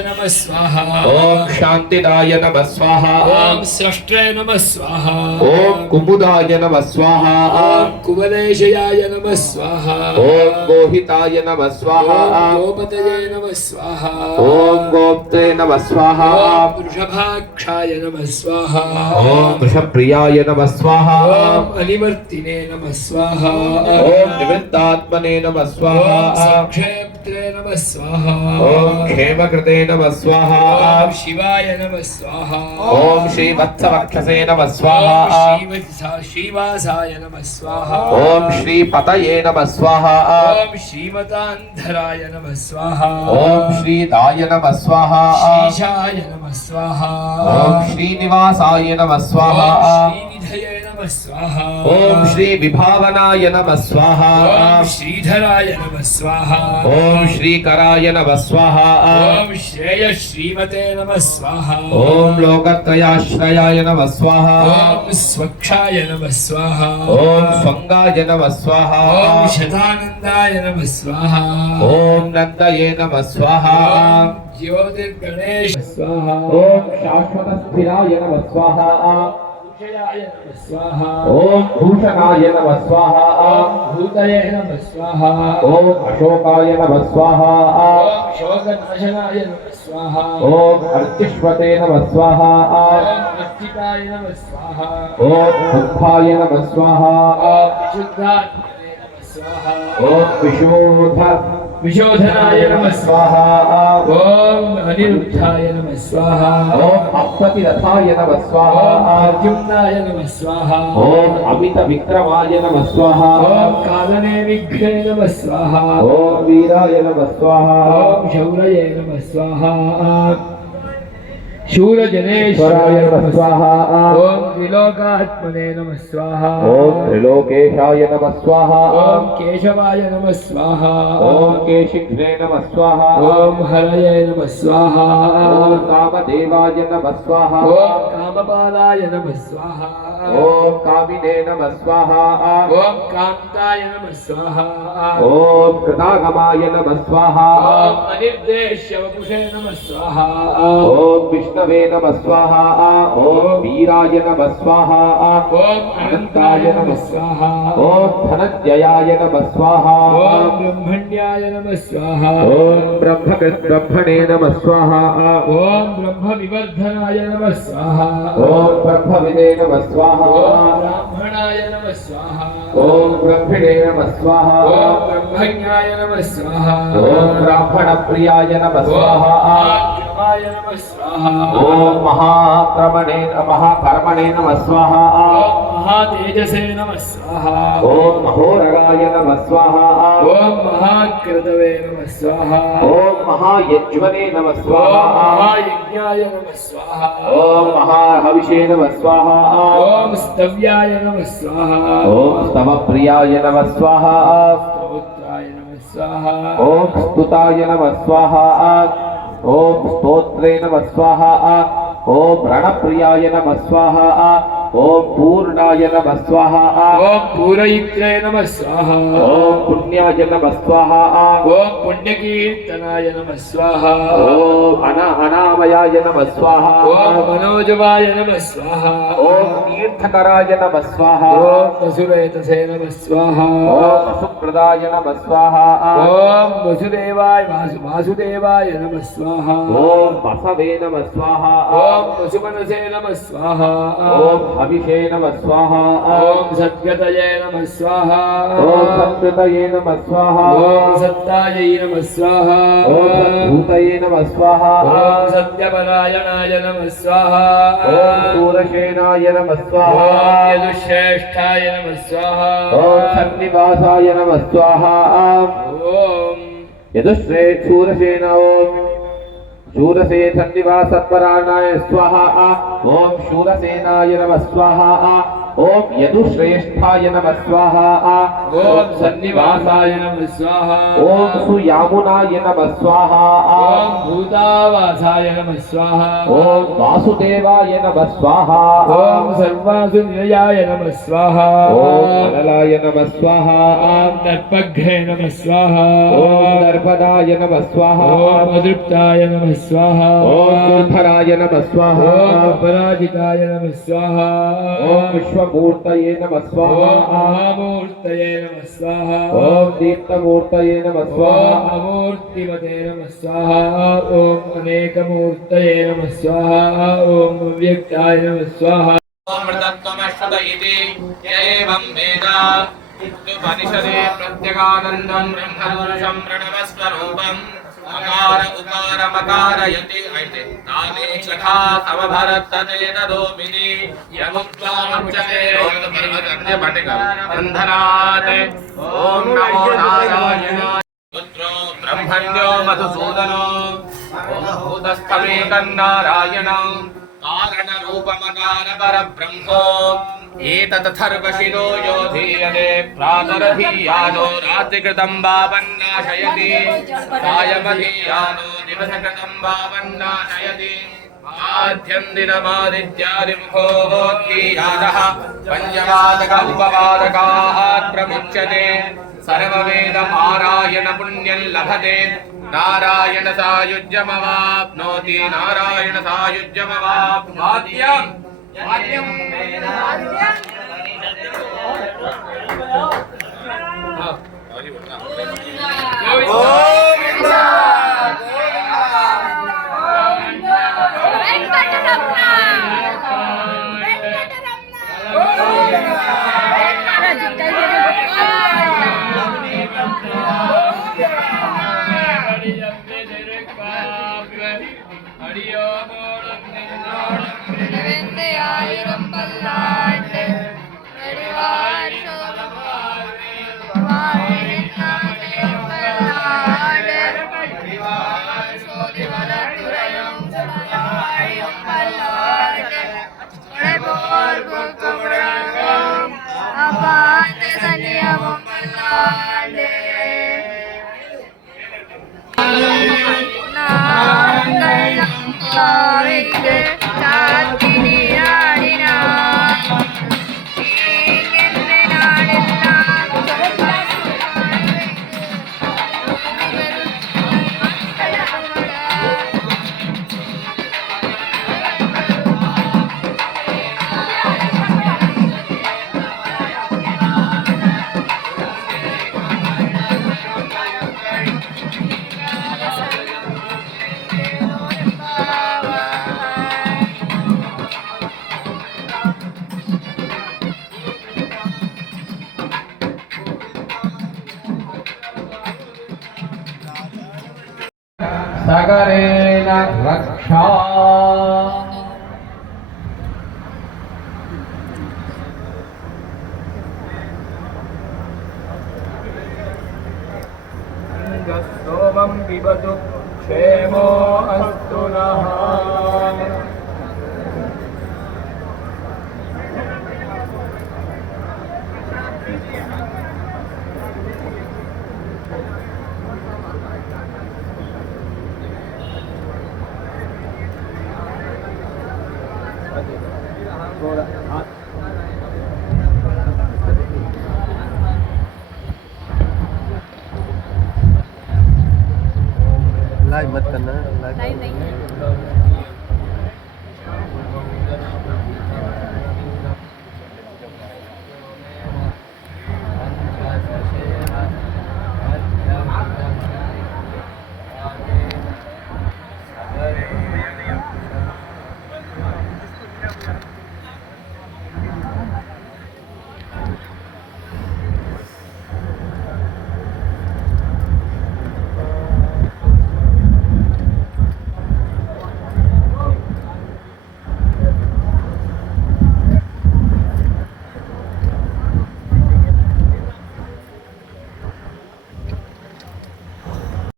नमः स्वाहा। ओम शांतिदाय नमः स्वाहा। ओम स्रष्टे नमः स्वाहा। ओम कुमुदाय नमः स्वाहा। ओम कुवलेशयाय नमः स्वाहा। ओम गोहिताय नमः स्वाहा। ओम गोपतये नमः स्वाहा। ओम गोप्ते नमः स्वाहा। ओम वृषभाक्षाय नमः स्वाहा। ओम वृषप्रियाय नमः स्वाहा। ओम अनिवर्तिने नमः स्वाहा। ओम निवृत्तात्मने नमः स्वाहा। ओम संक्षेप्त्रे नमः स्वाहा। ओम क्षेमकृते नमः स्वाहा। ओम शिवाय नमः स्वाहा। ओम श्री वत्सवक्षसे नमः स्वाहा। ओम श्रीवासाय नमः स्वाहा। ओम श्री पतये नमः स्वाहा। ओम श्रीमतान्धराय नमः स्वाहा। ओम श्रीदाय नमः स्वाहा। श्रीशाय नमः स्वाहा। ओम श्रीनिवासाय नमः स्वाहा। ओम श्रीनिधये नमः स्वाहा। ओम श्री विभावनाय नमः स्वाहा। ओम श्रीधराय नमः स्वाहा। ओम श्रीकराय नमः स्वाहा। ओम श्रेय श्रीमते नमः स्वाहा। ओम लोकत्रयाश्रयाय नमः स्वाहा। ओम स्वक्षाय नमः स्वाहा। ओम स्वंगाय नमः स्वाहा। ओम शतानंदाय नमः स्वाहा। ओम नंदये नमः स्वाहा। ओम ज्योतिर्गणेश स्वाहा। ओम शाश्वत स्थिराय नमः स्वाहा। भूषयाय नमः स्वाहा। ओम भूषणाय नमः स्वाहा। ओम भूतये नमः स्वाहा। ओम अशोकाय नमः स्वाहा। ओम शोकनाशनाय नमः स्वाहा। ओम अर्चिष्वते नमः स्वाहा। ओम अर्चिताय नमः स्वाहा। ओम बुद्धाय नमः स्वाहा। ओम विशुद्धात्मने नमः स्वाहा। ओम विशोधनाय नमः स्वाहा। ओम अनिरुद्धाय नमः स्वाहा। ओम अप्रतिरथाय नमः स्वाहा। ओम प्रद्युम्नाय नमः स्वाहा। ओम अमित विक्रमाय नमः स्वाहा। ओम कालने विघ्ने नमः स्वाहा। ओम वीराय नमः स्वाहा। ओम शौरये नमः स्वाहा। शूरजनेश्वराय नमः स्वाहा। ओम त्रिलोकात्मने नमः स्वाहा। ओम त्रिलोकेशाय नमः स्वाहा। ओम केशवाय नमः स्वाहा। ओम केशिघ्ने नमः स्वाहा। ओम हरये नमः स्वाहा। ओम कामदेवाय नमः स्वाहा। ओम कामपालाय नमः स्वाहा। ओम कामिने नमः स्वाहा। ओम कान्ताय नमः स्वाहा। ओम कृतागमाय नमः स्वाहा। ओम अनिर्देश्य वपुषे नमः स्वाहा। ओम विष्णवे नमः स्वाहा। ओम वीराय नमः स्वाहा। ओम अनंताय नमः स्वाहा। ओम धनञ्जयाय नमः स्वाहा। ओम ब्रह्मण्याय नमः स्वाहा। ओम ब्रह्मणे नमः स्वाहा। ओम ब्रह्म विवर्धनाय नमः स्वाहा। ओम ब्रह्मविदे नमः स्वाहा। ओम ब्राह्मणाय नमः स्वाहा। ओम ब्रह्मणे नमः स्वाहा। ओम ब्रह्मज्ञाय नमः स्वाहा। ओम ब्राह्मणप्रियाय नमः स्वाहा। ओम नमः स्वाहा। ओम महाकर्मणे नमः स्वाहा। ओम महातेजसे नमः स्वाहा। ओम महोरगाय नमः स्वाहा। ओम महाक्रतवे नमः स्वाहा। ओम महायज्वने नमः स्वाहा। ओम महायज्ञाय नमः स्वाहा। ओम महाहविषे नमः स्वाहा। ओम स्तव्याय नमः स्वाहा। ओम स्तवप्रियाय नमः स्वाहा। स्तोत्राय नमः स्वाहा। ओम स्तुताय नमः स्वाहा। ओम स्तोत्रे नमः स्वाहा। ओम रणप्रियाय नमः स्वाहा। ओम पूर्णाय नमः स्वाहा ओम पूरयित्रे नमः स्वाहा ओम पुण्याय नमः स्वाहा ओम पुण्यकीर्तनाय नमः स्वाहा ओम अनामयाय नमः स्वाहा ओम मनोजवाय नमः स्वाहा ओम तीर्थकराय नमः स्वाहा ओम वसुवेतसे नमः स्वाहा ओम सुप्रदाय नमः स्वाहा ओम वसुदेवाय वासुदेवाय नमः स्वाहा ओम बसवे नमः स्वाहा ओम वसुमनसे नमः स्वाहा ओम हविषे नमः स्वाहा ओम सद्गतये नमः स्वाहा ओम संस्कृतये नमः स्वाहा ओम सत्तायै नमः स्वाहा ओम सद्भूतये नमः स्वाहा ओम सत्यपरायणाय नमः स्वाहा ओम सूरसेनाय नमः स्वाहा ओम यदुश्रेष्ठाय नमः स्वाहा ओम सन्निवासाय नमः स्वाहा ओम यदुश्रे शूरसेना ओम शूरसे सन्निवासत्पराणाय स्वाहा ओम शूरसेनाय नमः स्वाहा ओम यदुश्रेष्ठाय नमः स्वाहा ओम सन्निवासाय नमः स्वाहा ओम सुयामुनाय नमः स्वाहा ओम भूतावासाय नमः स्वाहा ओम वासुदेवाय नमः स्वाहा ओम सर्वासुनिलयाय नमः स्वाहा ओम अनलाय नमः स्वाहा ओम दर्पघ्ने नमः स्वाहा ओम नर्मदाय नमः स्वाहा ओम अदृप्ताय नमः स्वाहा ओम दुर्धराय नमः स्वाहा ओम पराजिताय नमः स्वाहा ओम विश्वमूर्तये नमः स्वाहा ओम महामूर्तये नमः स्वाहा ओम दीप्तमूर्तये नमः ओम स्वाहा अमूर्तिमते नमः स्वाहा ओम अनेकमूर्तये नमः स्वाहा ओम अव्यक्ताय नमः स्वाहा अमृतत्वमश्नुत इति य एवं वेद उपनिषदे प्रत्यगानन्दं ब्रह्मपुरुषं प्रणवस्वरूपम् अकार उकार मकारयति ऐते ताने सखा समभरतते तदोमिति यमुक्त्वामुच्यते रोगपर्वतस्य पटिका बन्धनात् ॐ नमो नारायणाय पुत्रो ब्रह्मण्यो मधुसूदनो भूतस्थमेकन्नारायणं कारणरूपमकार परब्रह्मो एतदथर्वशिरो यो धीयते प्रातरधीयानो रात्रिकृतं वावन्नाशयति सायमधीयानो दिवसकृतं वावन्नाशयति आद्यं दिनमादित्यादिमुखोऽधीयानः पञ्चवादक उपवादकात् प्रमुच्यते सर्ववेदमारायण पुण्यं लभते नारायण सायुज्यमवाप्नोति नारायण सायुज्यमवाप्नोत्यम् सागरेण रक्षा सोमं पिबतु क्षेमो अस्तु नः थोड़ा हिम्मत करना। नहीं नहीं